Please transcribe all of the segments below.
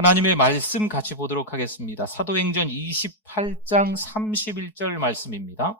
하나님의 말씀 같이 보도록 하겠습니다. 사도행전 28장 31절 말씀입니다.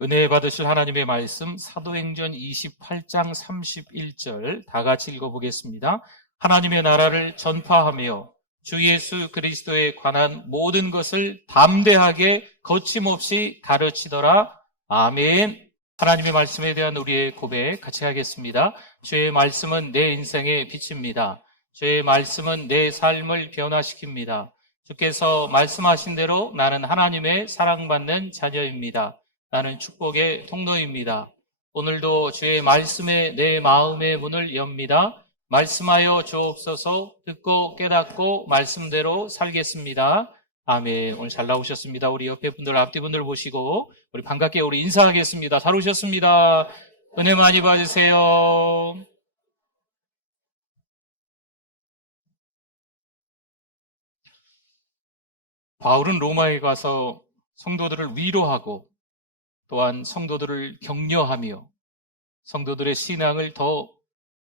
은혜 받으실 하나님의 말씀 사도행전 28장 31절 다 같이 읽어보겠습니다. 하나님의 나라를 전파하며 주 예수 그리스도에 관한 모든 것을 담대하게 거침없이 가르치더라. 아멘. 하나님의 말씀에 대한 우리의 고백 같이 하겠습니다. 주의 말씀은 내 인생의 빛입니다. 주의 말씀은 내 삶을 변화시킵니다. 주께서 말씀하신 대로 나는 하나님의 사랑받는 자녀입니다. 나는 축복의 통로입니다. 오늘도 주의 말씀에 내 마음의 문을 엽니다. 말씀하여 주옵소서. 듣고 깨닫고 말씀대로 살겠습니다. 아멘. 오늘 잘 나오셨습니다. 우리 옆에 분들, 앞뒤 분들 보시고 우리 반갑게 우리 인사하겠습니다. 잘 오셨습니다. 은혜 많이 받으세요. 바울은 로마에 가서 성도들을 위로하고 또한 성도들을 격려하며 성도들의 신앙을 더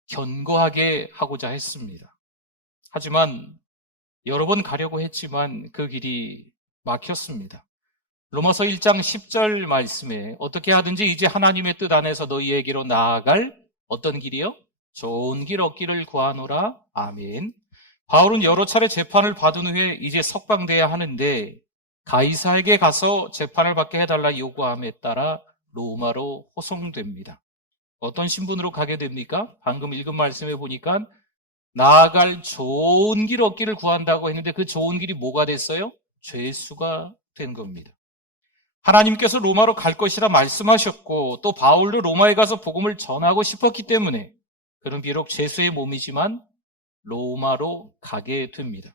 견고하게 하고자 했습니다. 하지만 여러 번 가려고 했지만 그 길이 막혔습니다. 로마서 1장 10절 말씀에 어떻게 하든지 이제 하나님의 뜻 안에서 너희에게로 나아갈 어떤 길이요? 좋은 길 얻기를 구하노라. 아멘. 바울은 여러 차례 재판을 받은 후에 이제 석방돼야 하는데 가이사에게 가서 재판을 받게 해달라 요구함에 따라 로마로 호송됩니다. 어떤 신분으로 가게 됩니까? 방금 읽은 말씀에 보니까 나아갈 좋은 길 얻기를 구한다고 했는데 그 좋은 길이 뭐가 됐어요? 죄수가 된 겁니다. 하나님께서 로마로 갈 것이라 말씀하셨고 또 바울도 로마에 가서 복음을 전하고 싶었기 때문에 그는 비록 죄수의 몸이지만 로마로 가게 됩니다.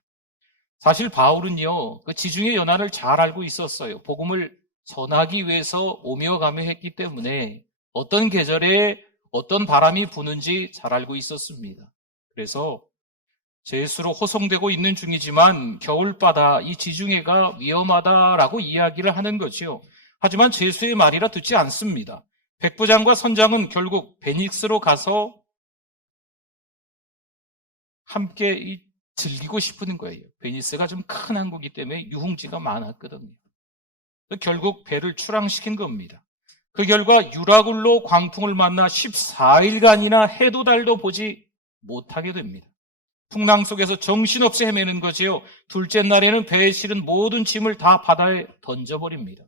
사실 바울은요, 그 지중해 연안을 잘 알고 있었어요. 복음을 전하기 위해서 오며 가며 했기 때문에 어떤 계절에 어떤 바람이 부는지 잘 알고 있었습니다. 그래서 죄수로 호송되고 있는 중이지만 겨울바다, 이 지중해가 위험하다라고 이야기를 하는 거죠. 하지만 죄수의 말이라 듣지 않습니다. 백부장과 선장은 결국 베닉스로 가서 함께 즐기고 싶은 거예요. 베니스가 좀 큰 항구이기 때문에 유흥지가 많았거든요. 결국 배를 출항시킨 겁니다. 그 결과 유라굴로 광풍을 만나 14일간이나 해도 달도 보지 못하게 됩니다. 풍랑 속에서 정신없이 헤매는 거지요. 둘째 날에는 배에 실은 모든 짐을 다 바다에 던져버립니다.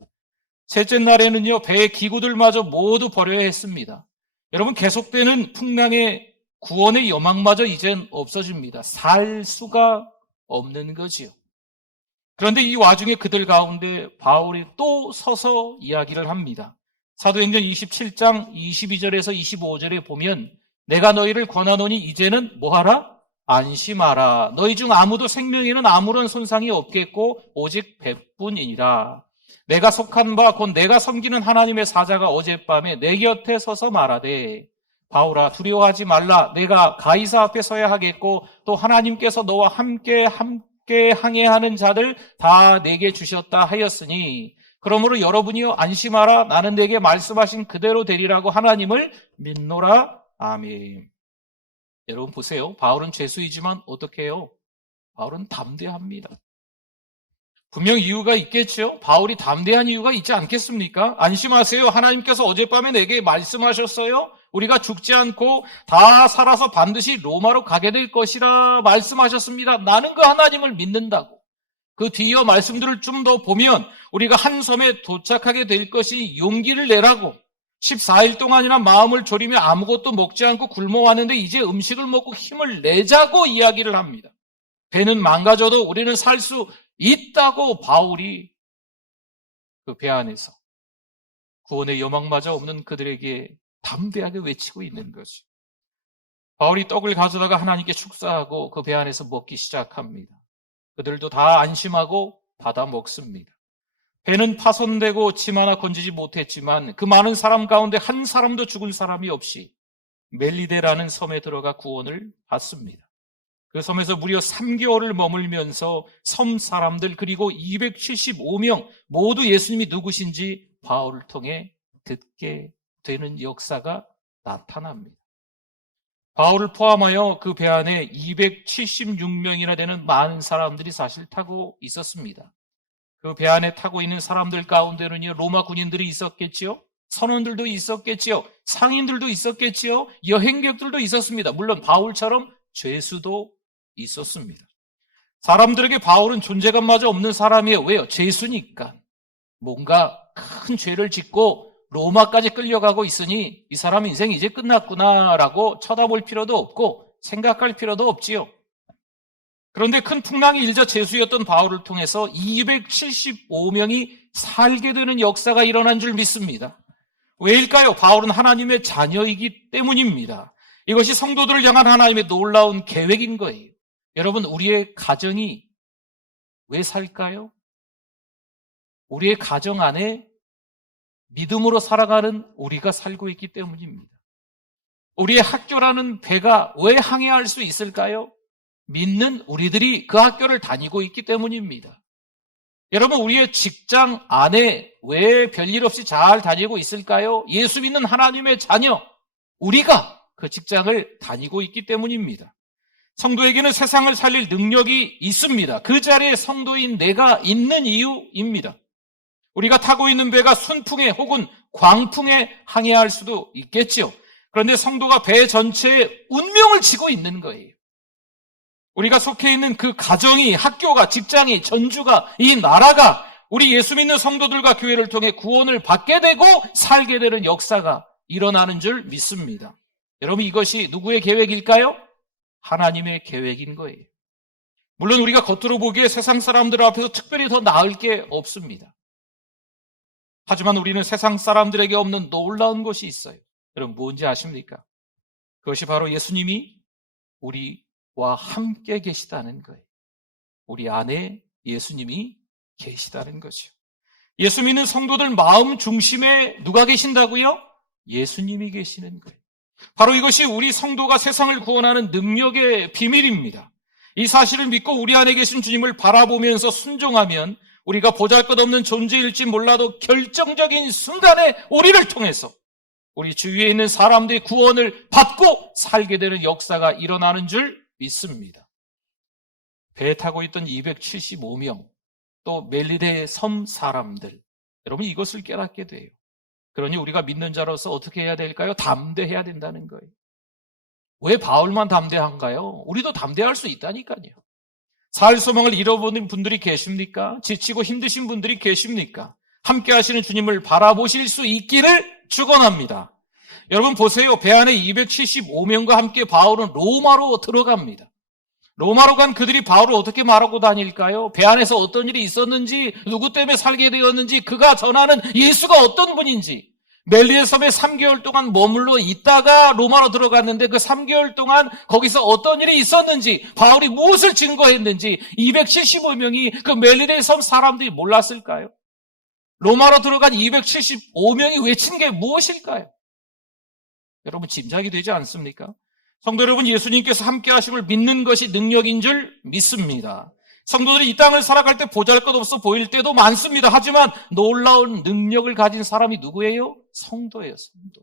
셋째 날에는요, 배의 기구들마저 모두 버려야 했습니다. 여러분, 계속되는 풍랑의 구원의 여망마저 이젠 없어집니다. 살 수가 없는 거지요. 그런데 이 와중에 그들 가운데 바울이 또 서서 이야기를 합니다. 사도행전 27장 22절에서 25절에 보면 내가 너희를 권하노니 이제는 뭐하라? 안심하라. 너희 중 아무도 생명에는 아무런 손상이 없겠고 오직 배뿐이니라. 내가 속한 바 곧 내가 섬기는 하나님의 사자가 어젯밤에 내 곁에 서서 말하되 바울아 두려워하지 말라. 내가 가이사 앞에 서야 하겠고 또 하나님께서 너와 함께 항해하는 자들 다 내게 주셨다 하였으니 그러므로 여러분이요 안심하라. 나는 내게 말씀하신 그대로 되리라고 하나님을 믿노라. 아멘. 여러분 보세요. 바울은 죄수이지만 어떻게 해요? 바울은 담대합니다. 분명 이유가 있겠죠. 바울이 담대한 이유가 있지 않겠습니까? 안심하세요. 하나님께서 어젯밤에 내게 말씀하셨어요. 우리가 죽지 않고 다 살아서 반드시 로마로 가게 될 것이라 말씀하셨습니다. 나는 그 하나님을 믿는다고. 그 뒤이어 말씀들을 좀 더 보면 우리가 한 섬에 도착하게 될 것이 용기를 내라고 14일 동안이나 마음을 졸이며 아무것도 먹지 않고 굶어왔는데 이제 음식을 먹고 힘을 내자고 이야기를 합니다. 배는 망가져도 우리는 살 수 있다고 바울이 그 배 안에서 구원의 여망마저 없는 그들에게 담대하게 외치고 있는 거죠. 바울이 떡을 가져다가 하나님께 축사하고 그 배 안에서 먹기 시작합니다. 그들도 다 안심하고 받아 먹습니다. 배는 파손되고 짐 하나 건지지 못했지만 그 많은 사람 가운데 한 사람도 죽을 사람이 없이 멜리데라는 섬에 들어가 구원을 받습니다. 그 섬에서 무려 3개월을 머물면서 섬 사람들 그리고 275명 모두 예수님이 누구신지 바울을 통해 듣게 되는 역사가 나타납니다. 바울을 포함하여 그 배 안에 276명이나 되는 많은 사람들이 사실 타고 있었습니다. 그 배 안에 타고 있는 사람들 가운데는요, 로마 군인들이 있었겠지요, 선원들도 있었겠지요, 상인들도 있었겠지요, 여행객들도 있었습니다. 물론 바울처럼 죄수도 있었습니다. 사람들에게 바울은 존재감마저 없는 사람이에요. 왜요? 죄수니까. 뭔가 큰 죄를 짓고 로마까지 끌려가고 있으니 이 사람 인생 이제 끝났구나라고 쳐다볼 필요도 없고 생각할 필요도 없지요. 그런데 큰 풍랑이 일자 죄수였던 바울을 통해서 275명이 살게 되는 역사가 일어난 줄 믿습니다. 왜일까요? 바울은 하나님의 자녀이기 때문입니다. 이것이 성도들을 향한 하나님의 놀라운 계획인 거예요. 여러분, 우리의 가정이 왜 살까요? 우리의 가정 안에 믿음으로 살아가는 우리가 살고 있기 때문입니다. 우리의 학교라는 배가 왜 항해할 수 있을까요? 믿는 우리들이 그 학교를 다니고 있기 때문입니다. 여러분, 우리의 직장 안에 왜 별일 없이 잘 다니고 있을까요? 예수 믿는 하나님의 자녀, 우리가 그 직장을 다니고 있기 때문입니다. 성도에게는 세상을 살릴 능력이 있습니다. 그 자리에 성도인 내가 있는 이유입니다. 우리가 타고 있는 배가 순풍에 혹은 광풍에 항해할 수도 있겠지요. 그런데 성도가 배 전체의 운명을 지고 있는 거예요. 우리가 속해 있는 그 가정이, 학교가, 직장이, 전주가, 이 나라가 우리 예수 믿는 성도들과 교회를 통해 구원을 받게 되고 살게 되는 역사가 일어나는 줄 믿습니다. 여러분, 이것이 누구의 계획일까요? 하나님의 계획인 거예요. 물론 우리가 겉으로 보기에 세상 사람들 앞에서 특별히 더 나을 게 없습니다. 하지만 우리는 세상 사람들에게 없는 놀라운 것이 있어요. 여러분, 뭔지 아십니까? 그것이 바로 예수님이 우리와 함께 계시다는 거예요. 우리 안에 예수님이 계시다는 거죠. 예수 믿는 성도들 마음 중심에 누가 계신다고요? 예수님이 계시는 거예요. 바로 이것이 우리 성도가 세상을 구원하는 능력의 비밀입니다. 이 사실을 믿고 우리 안에 계신 주님을 바라보면서 순종하면 우리가 보잘것없는 존재일지 몰라도 결정적인 순간에 우리를 통해서 우리 주위에 있는 사람들이 구원을 받고 살게 되는 역사가 일어나는 줄 믿습니다. 배에 타고 있던 275명, 또 멜리데 섬 사람들, 여러분, 이것을 깨닫게 돼요. 그러니 우리가 믿는 자로서 어떻게 해야 될까요? 담대해야 된다는 거예요. 왜 바울만 담대한가요? 우리도 담대할 수 있다니까요. 살 소망을 잃어버린 분들이 계십니까? 지치고 힘드신 분들이 계십니까? 함께 하시는 주님을 바라보실 수 있기를 축원합니다. 여러분 보세요. 배 안에 275명과 함께 바울은 로마로 들어갑니다. 로마로 간 그들이 바울을 어떻게 말하고 다닐까요? 배 안에서 어떤 일이 있었는지, 누구 때문에 살게 되었는지, 그가 전하는 예수가 어떤 분인지, 멜리데 섬에 3개월 동안 머물러 있다가 로마로 들어갔는데 그 3개월 동안 거기서 어떤 일이 있었는지, 바울이 무엇을 증거했는지 275명이 그 멜리데 섬 사람들이 몰랐을까요? 로마로 들어간 275명이 외친 게 무엇일까요? 여러분, 짐작이 되지 않습니까? 성도 여러분, 예수님께서 함께 하심을 믿는 것이 능력인 줄 믿습니다. 성도들이 이 땅을 살아갈 때 보잘것없어 보일 때도 많습니다. 하지만 놀라운 능력을 가진 사람이 누구예요? 성도예요, 성도.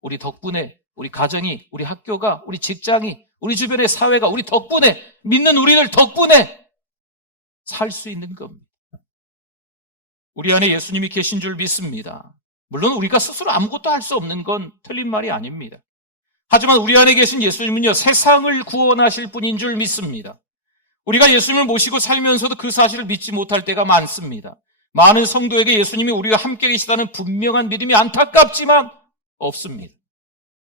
우리 덕분에, 우리 가정이, 우리 학교가, 우리 직장이, 우리 주변의 사회가 우리 덕분에, 믿는 우리들 덕분에 살 수 있는 겁니다. 우리 안에 예수님이 계신 줄 믿습니다. 물론 우리가 스스로 아무것도 할 수 없는 건 틀린 말이 아닙니다. 하지만 우리 안에 계신 예수님은요, 세상을 구원하실 분인 줄 믿습니다. 우리가 예수님을 모시고 살면서도 그 사실을 믿지 못할 때가 많습니다. 많은 성도에게 예수님이 우리와 함께 계시다는 분명한 믿음이 안타깝지만 없습니다.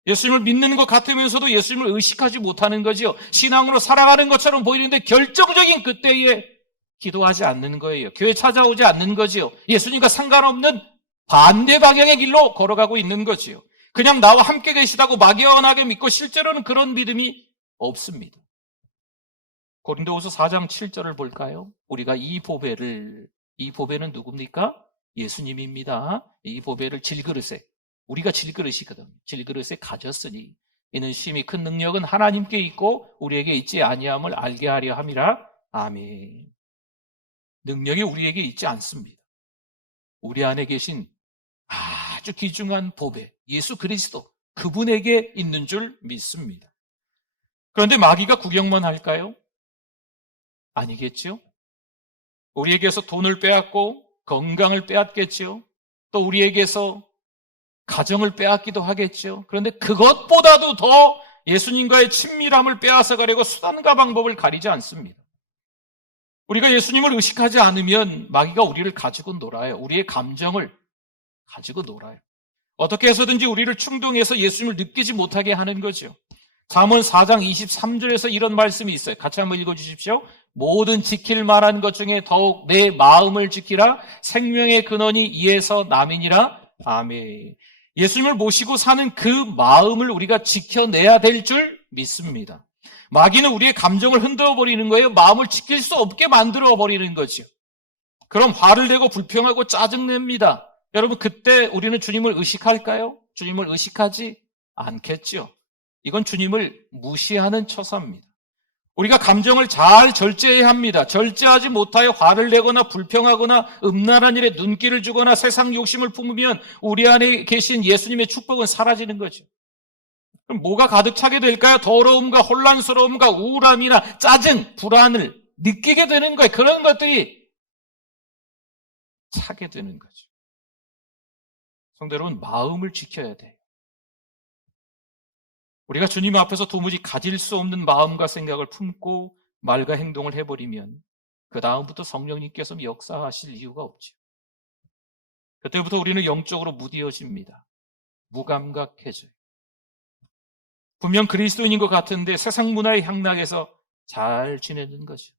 예수님을 믿는 것 같으면서도 예수님을 의식하지 못하는 거지요. 신앙으로 살아가는 것처럼 보이는데 결정적인 그때에 기도하지 않는 거예요. 교회 찾아오지 않는 거지요. 예수님과 상관없는 반대 방향의 길로 걸어가고 있는 거지요. 그냥 나와 함께 계시다고 막연하게 믿고 실제로는 그런 믿음이 없습니다. 고린도후서 4장 7절을 볼까요? 우리가 이 보배는 누굽니까? 예수님입니다. 이 보배를 질그릇에, 우리가 질그릇이거든. 질그릇에 가졌으니 이는 심히 큰 능력은 하나님께 있고 우리에게 있지 아니함을 알게 하려 함이라. 아멘. 능력이 우리에게 있지 않습니다. 우리 안에 계신 아주 귀중한 보배, 예수 그리스도, 그분에게 있는 줄 믿습니다. 그런데 마귀가 구경만 할까요? 아니겠죠? 우리에게서 돈을 빼앗고 건강을 빼앗겠죠. 또 우리에게서 가정을 빼앗기도 하겠죠. 그런데 그것보다도 더 예수님과의 친밀함을 빼앗아 가려고 수단과 방법을 가리지 않습니다. 우리가 예수님을 의식하지 않으면 마귀가 우리를 가지고 놀아요. 우리의 감정을 가지고 놀아요. 어떻게 해서든지 우리를 충동해서 예수님을 느끼지 못하게 하는 거죠. 잠언 4장 23절에서 이런 말씀이 있어요. 같이 한번 읽어주십시오. 모든 지킬 만한 것 중에 더욱 내 마음을 지키라. 생명의 근원이 이에서 남이니라. 아멘. 예수님을 모시고 사는 그 마음을 우리가 지켜내야 될 줄 믿습니다. 마귀는 우리의 감정을 흔들어 버리는 거예요. 마음을 지킬 수 없게 만들어 버리는 거죠. 그럼 화를 내고 불평하고 짜증냅니다. 여러분, 그때 우리는 주님을 의식할까요? 주님을 의식하지 않겠죠. 이건 주님을 무시하는 처사입니다. 우리가 감정을 잘 절제해야 합니다. 절제하지 못하여 화를 내거나 불평하거나 음란한 일에 눈길을 주거나 세상 욕심을 품으면 우리 안에 계신 예수님의 축복은 사라지는 거죠. 그럼 뭐가 가득 차게 될까요? 더러움과 혼란스러움과 우울함이나 짜증, 불안을 느끼게 되는 거예요. 그런 것들이 차게 되는 거죠. 성도 여러분, 마음을 지켜야 돼요. 우리가 주님 앞에서 도무지 가질 수 없는 마음과 생각을 품고 말과 행동을 해버리면 그 다음부터 성령님께서 역사하실 이유가 없죠. 그때부터 우리는 영적으로 무뎌집니다. 무감각해져요. 분명 그리스도인인 것 같은데 세상 문화의 향락에서 잘 지내는 거죠.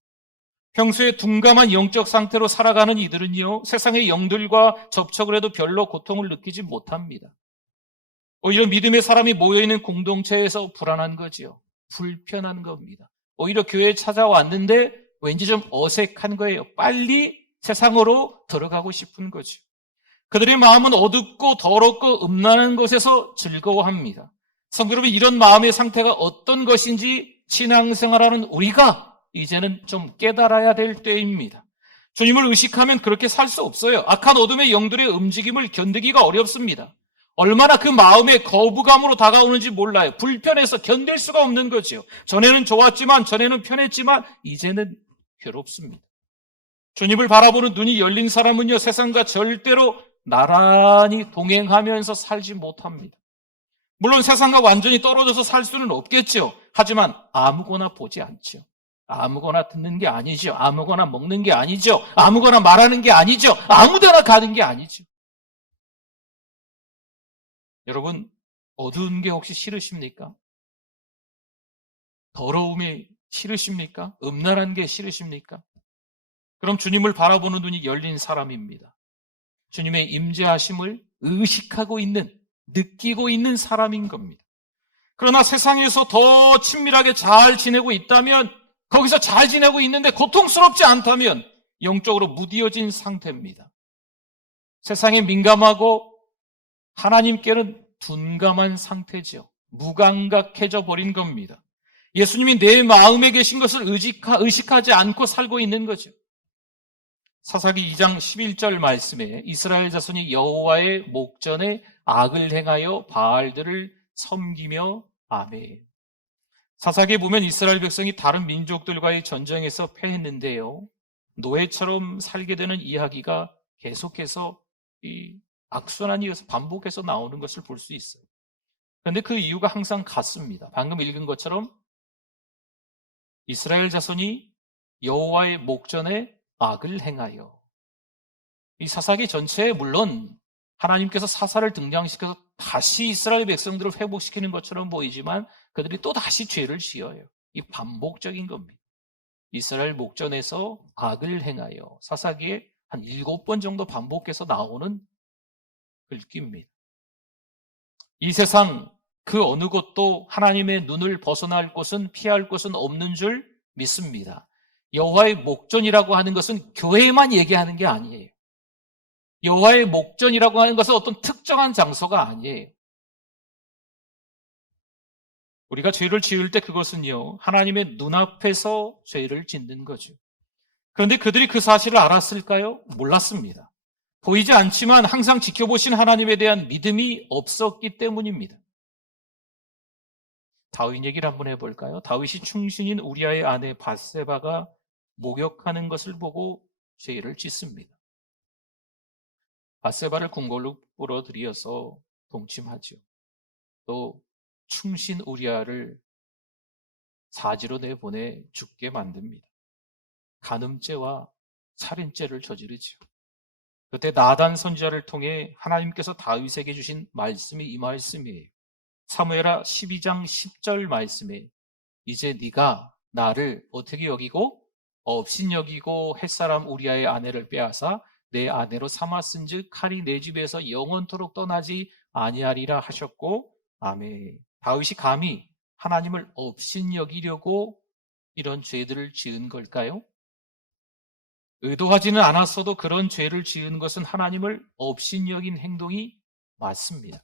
평소에 둔감한 영적 상태로 살아가는 이들은요, 세상의 영들과 접촉을 해도 별로 고통을 느끼지 못합니다. 오히려 믿음의 사람이 모여있는 공동체에서 불안한 거지요. 불편한 겁니다. 오히려 교회에 찾아왔는데 왠지 좀 어색한 거예요. 빨리 세상으로 들어가고 싶은 거죠. 그들의 마음은 어둡고 더럽고 음란한 것에서 즐거워합니다. 성도 여러분, 이런 마음의 상태가 어떤 것인지 신앙생활하는 우리가 이제는 좀 깨달아야 될 때입니다. 주님을 의식하면 그렇게 살 수 없어요. 악한 어둠의 영들의 움직임을 견디기가 어렵습니다. 얼마나 그 마음에 거부감으로 다가오는지 몰라요. 불편해서 견딜 수가 없는 거죠. 전에는 좋았지만, 전에는 편했지만 이제는 괴롭습니다. 주님을 바라보는 눈이 열린 사람은요, 세상과 절대로 나란히 동행하면서 살지 못합니다. 물론 세상과 완전히 떨어져서 살 수는 없겠죠. 하지만 아무거나 보지 않죠. 아무거나 듣는 게 아니죠. 아무거나 먹는 게 아니죠. 아무거나 말하는 게 아니죠. 아무데나 가는 게 아니죠. 여러분, 어두운 게 혹시 싫으십니까? 더러움이 싫으십니까? 음란한 게 싫으십니까? 그럼 주님을 바라보는 눈이 열린 사람입니다. 주님의 임재하심을 의식하고 있는, 느끼고 있는 사람인 겁니다. 그러나 세상에서 더 친밀하게 잘 지내고 있다면, 거기서 잘 지내고 있는데 고통스럽지 않다면 영적으로 무디어진 상태입니다. 세상에 민감하고 하나님께는 둔감한 상태죠. 무감각해져 버린 겁니다. 예수님이 내 마음에 계신 것을 의식하지 않고 살고 있는 거죠. 사사기 2장 11절 말씀에 이스라엘 자손이 여호와의 목전에 악을 행하여 바알들을 섬기며 아멘. 사사기에 보면 이스라엘 백성이 다른 민족들과의 전쟁에서 패했는데요, 노예처럼 살게 되는 이야기가 계속해서 이 악순환이 이어서 반복해서 나오는 것을 볼 수 있어요. 그런데 그 이유가 항상 같습니다. 방금 읽은 것처럼 이스라엘 자손이 여호와의 목전에 악을 행하여. 이 사사기 전체에 물론 하나님께서 사사를 등장시켜서 다시 이스라엘 백성들을 회복시키는 것처럼 보이지만 그들이 또 다시 죄를 지어요. 이 반복적인 겁니다. 이스라엘 목전에서 악을 행하여. 사사기에 한 7번 정도 반복해서 나오는 글귀입니다. 이 세상 그 어느 곳도 하나님의 눈을 벗어날 곳은, 피할 곳은 없는 줄 믿습니다. 여호와의 목전이라고 하는 것은 교회만 얘기하는 게 아니에요. 여호와의 목전이라고 하는 것은 어떤 특정한 장소가 아니에요. 우리가 죄를 지을 때 그것은요, 하나님의 눈앞에서 죄를 짓는 거죠. 그런데 그들이 그 사실을 알았을까요? 몰랐습니다. 보이지 않지만 항상 지켜보신 하나님에 대한 믿음이 없었기 때문입니다. 다윗 얘기를 한번 해볼까요? 다윗이 충신인 우리아의 아내 밧세바가 목욕하는 것을 보고 죄를 짓습니다. 밧세바를 궁궐로 끌어들여서 동침하죠. 또 충신 우리아를 사지로 내보내 죽게 만듭니다. 간음죄와 살인죄를 저지르죠. 그때 나단 선지자를 통해 하나님께서 다윗에게 주신 말씀이 이 말씀이에요. 사무엘하 12장 10절 말씀에 이제 네가 나를 어떻게 여기고 업신 여기고 햇사람 우리아의 아내를 빼앗아 내 아내로 삼았은즉 칼이 내 집에서 영원토록 떠나지 아니하리라 하셨고, 아멘. 다윗이 감히 하나님을 업신 여기려고 이런 죄들을 지은 걸까요? 의도하지는 않았어도 그런 죄를 지은 것은 하나님을 업신여긴 행동이 맞습니다.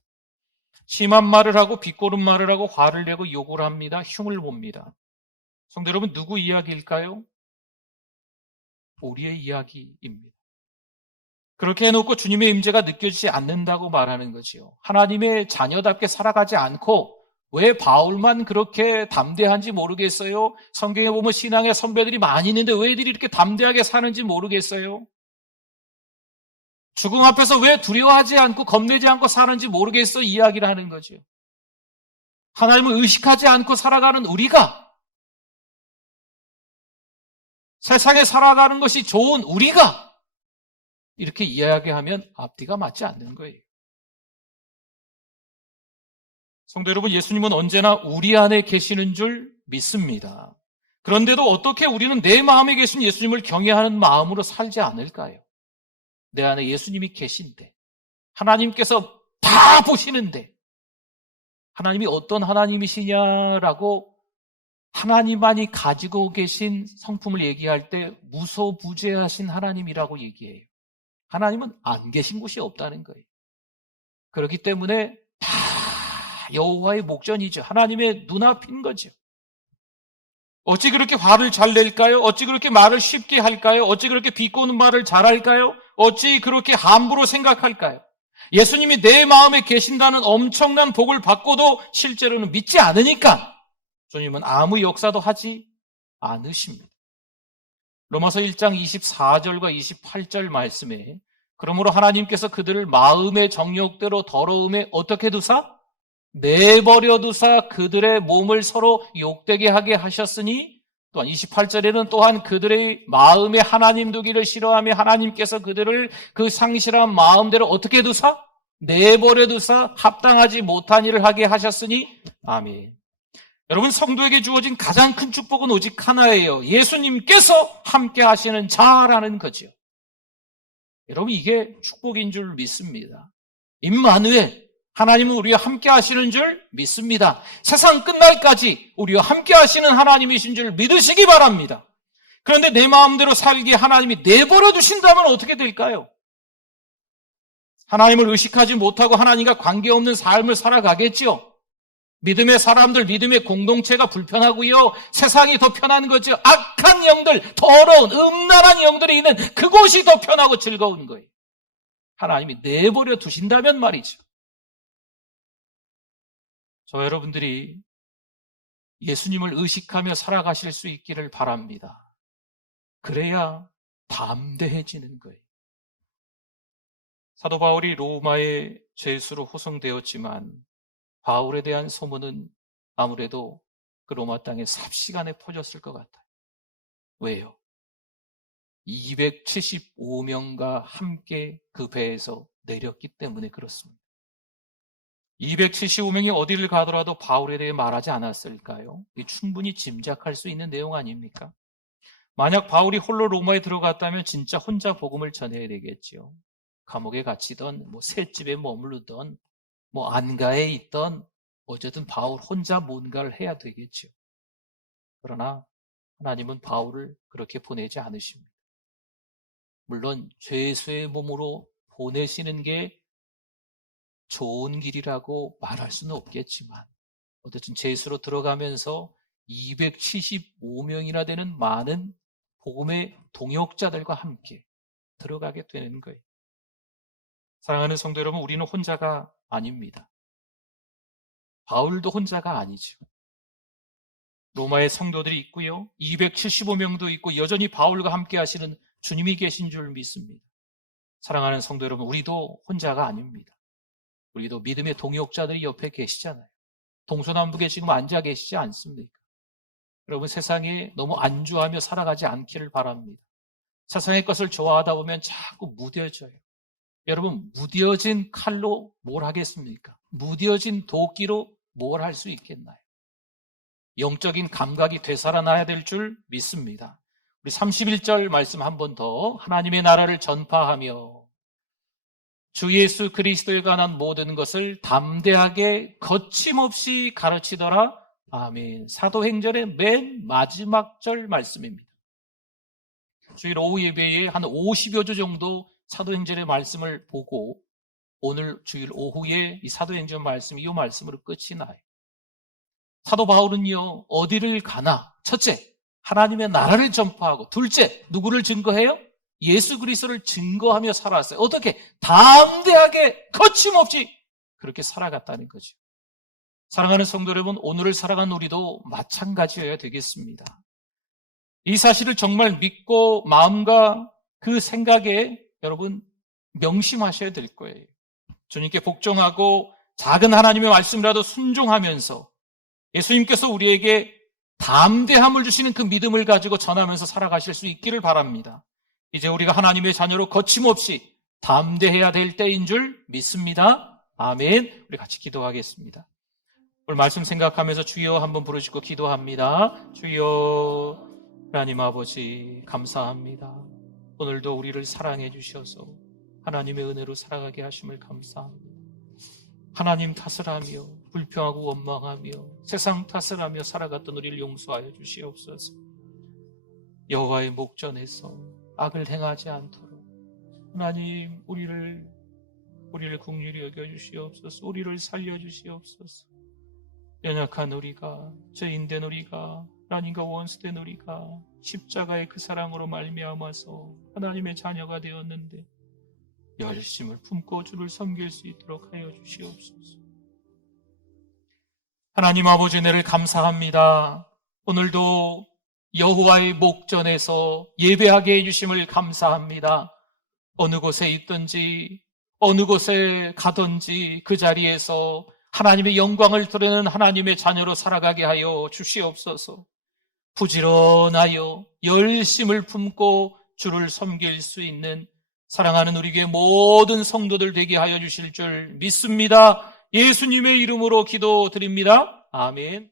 심한 말을 하고 비꼬는 말을 하고 화를 내고 욕을 합니다. 흉을 봅니다. 성도 여러분, 누구 이야기일까요? 우리의 이야기입니다. 그렇게 해놓고 주님의 임재가 느껴지지 않는다고 말하는 거지요. 하나님의 자녀답게 살아가지 않고 왜 바울만 그렇게 담대한지 모르겠어요. 성경에 보면 신앙의 선배들이 많이 있는데 왜 애들이 이렇게 담대하게 사는지 모르겠어요. 죽음 앞에서 왜 두려워하지 않고 겁내지 않고 사는지 모르겠어 이야기를 하는 거죠. 하나님을 의식하지 않고 살아가는 우리가, 세상에 살아가는 것이 좋은 우리가 이렇게 이야기하면 앞뒤가 맞지 않는 거예요. 성도 여러분, 예수님은 언제나 우리 안에 계시는 줄 믿습니다. 그런데도 어떻게 우리는 내 마음에 계신 예수님을 경외하는 마음으로 살지 않을까요? 내 안에 예수님이 계신데, 하나님께서 다 보시는데, 하나님이 어떤 하나님이시냐라고 하나님만이 가지고 계신 성품을 얘기할 때 무소부재하신 하나님이라고 얘기해요. 하나님은 안 계신 곳이 없다는 거예요. 그렇기 때문에 다 여호와의 목전이죠. 하나님의 눈앞인 거죠. 어찌 그렇게 화를 잘 낼까요? 어찌 그렇게 말을 쉽게 할까요? 어찌 그렇게 비꼬는 말을 잘할까요? 어찌 그렇게 함부로 생각할까요? 예수님이 내 마음에 계신다는 엄청난 복을 받고도 실제로는 믿지 않으니까 주님은 아무 역사도 하지 않으십니다. 로마서 1장 24절과 28절 말씀에 그러므로 하나님께서 그들을 마음의 정욕대로 더러움에 어떻게 두사? 내버려 두사 그들의 몸을 서로 욕되게 하게 하셨으니, 또한 28절에는 또한 그들의 마음에 하나님 두기를 싫어하며 하나님께서 그들을 그 상실한 마음대로 어떻게 두사? 내버려 두사 합당하지 못한 일을 하게 하셨으니, 아멘. 여러분, 성도에게 주어진 가장 큰 축복은 오직 하나예요. 예수님께서 함께 하시는 자라는 거죠. 여러분, 이게 축복인 줄 믿습니다. 임마누엘, 하나님은 우리와 함께 하시는 줄 믿습니다. 세상 끝날까지 우리와 함께 하시는 하나님이신 줄 믿으시기 바랍니다. 그런데 내 마음대로 살기에 하나님이 내버려 두신다면 어떻게 될까요? 하나님을 의식하지 못하고 하나님과 관계없는 삶을 살아가겠죠. 믿음의 사람들, 믿음의 공동체가 불편하고요. 세상이 더 편한 거죠. 악한 영들, 더러운 음란한 영들이 있는 그곳이 더 편하고 즐거운 거예요. 하나님이 내버려 두신다면 말이죠. 저와 여러분들이 예수님을 의식하며 살아가실 수 있기를 바랍니다. 그래야 담대해지는 거예요. 사도 바울이 로마의 죄수로 호송되었지만 바울에 대한 소문은 아무래도 그 로마 땅에 삽시간에 퍼졌을 것 같아요. 왜요? 275명과 함께 그 배에서 내렸기 때문에 그렇습니다. 275명이 어디를 가더라도 바울에 대해 말하지 않았을까요? 충분히 짐작할 수 있는 내용 아닙니까? 만약 바울이 홀로 로마에 들어갔다면 진짜 혼자 복음을 전해야 되겠죠. 감옥에 갇히던, 셋집에 머무르던, 안가에 있던, 어쨌든 바울 혼자 뭔가를 해야 되겠죠. 그러나 하나님은 바울을 그렇게 보내지 않으십니다. 물론 죄수의 몸으로 보내시는 게 좋은 길이라고 말할 수는 없겠지만 어쨌든 죄수로 들어가면서 275명이나 되는 많은 복음의 동역자들과 함께 들어가게 되는 거예요. 사랑하는 성도 여러분, 우리는 혼자가 아닙니다. 바울도 혼자가 아니죠. 로마의 성도들이 있고요. 275명도 있고 여전히 바울과 함께 하시는 주님이 계신 줄 믿습니다. 사랑하는 성도 여러분, 우리도 혼자가 아닙니다. 우리도 믿음의 동역자들이 옆에 계시잖아요. 동서남북에 지금 앉아 계시지 않습니까? 여러분, 세상에 너무 안주하며 살아가지 않기를 바랍니다. 세상의 것을 좋아하다 보면 자꾸 무뎌져요. 여러분, 무뎌진 칼로 뭘 하겠습니까? 무뎌진 도끼로 뭘 할 수 있겠나요? 영적인 감각이 되살아나야 될 줄 믿습니다. 우리 31절 말씀 한 번 더. 하나님의 나라를 전파하며 주 예수 그리스도에 관한 모든 것을 담대하게 거침없이 가르치더라. 아멘. 사도행전의 맨 마지막 절 말씀입니다. 주일 오후 예배에 한 50여 주 정도 사도행전의 말씀을 보고 오늘 주일 오후에 이 사도행전 말씀이 이 말씀으로 끝이 나요. 사도 바울은요, 어디를 가나 첫째, 하나님의 나라를 전파하고 둘째, 누구를 증거해요? 예수 그리스도를 증거하며 살아왔어요. 어떻게? 담대하게 거침없이 그렇게 살아갔다는 거죠. 사랑하는 성도 여러분, 오늘을 살아간 우리도 마찬가지여야 되겠습니다. 이 사실을 정말 믿고 마음과 그 생각에 여러분 명심하셔야 될 거예요. 주님께 복종하고 작은 하나님의 말씀이라도 순종하면서 예수님께서 우리에게 담대함을 주시는 그 믿음을 가지고 전하면서 살아가실 수 있기를 바랍니다. 이제 우리가 하나님의 자녀로 거침없이 담대해야 될 때인 줄 믿습니다. 아멘. 우리 같이 기도하겠습니다. 오늘 말씀 생각하면서 주여 한번 부르시고 기도합니다. 주여, 하나님 아버지 감사합니다. 오늘도 우리를 사랑해 주셔서 하나님의 은혜로 살아가게 하심을 감사합니다. 하나님 탓을 하며 불평하고 원망하며 세상 탓을 하며 살아갔던 우리를 용서하여 주시옵소서. 여호와의 목전에서 악을 행하지 않도록 하나님 우리를 긍휼히 여겨 주시옵소서. 우리를 살려 주시옵소서. 연약한 우리가, 죄인된 우리가, 하나님과 원수된 우리가 십자가의 그 사랑으로 말미암아서 하나님의 자녀가 되었는데 열심을 품고 주를 섬길 수 있도록 하여 주시옵소서. 하나님 아버지, 은혜를 감사합니다. 오늘도 여호와의 목전에서 예배하게 해주심을 감사합니다. 어느 곳에 있든지 어느 곳에 가든지 그 자리에서 하나님의 영광을 드러내는 하나님의 자녀로 살아가게 하여 주시옵소서. 부지런하여 열심을 품고 주를 섬길 수 있는 사랑하는 우리 교회 모든 성도들 되게 하여 주실 줄 믿습니다. 예수님의 이름으로 기도드립니다. 아멘.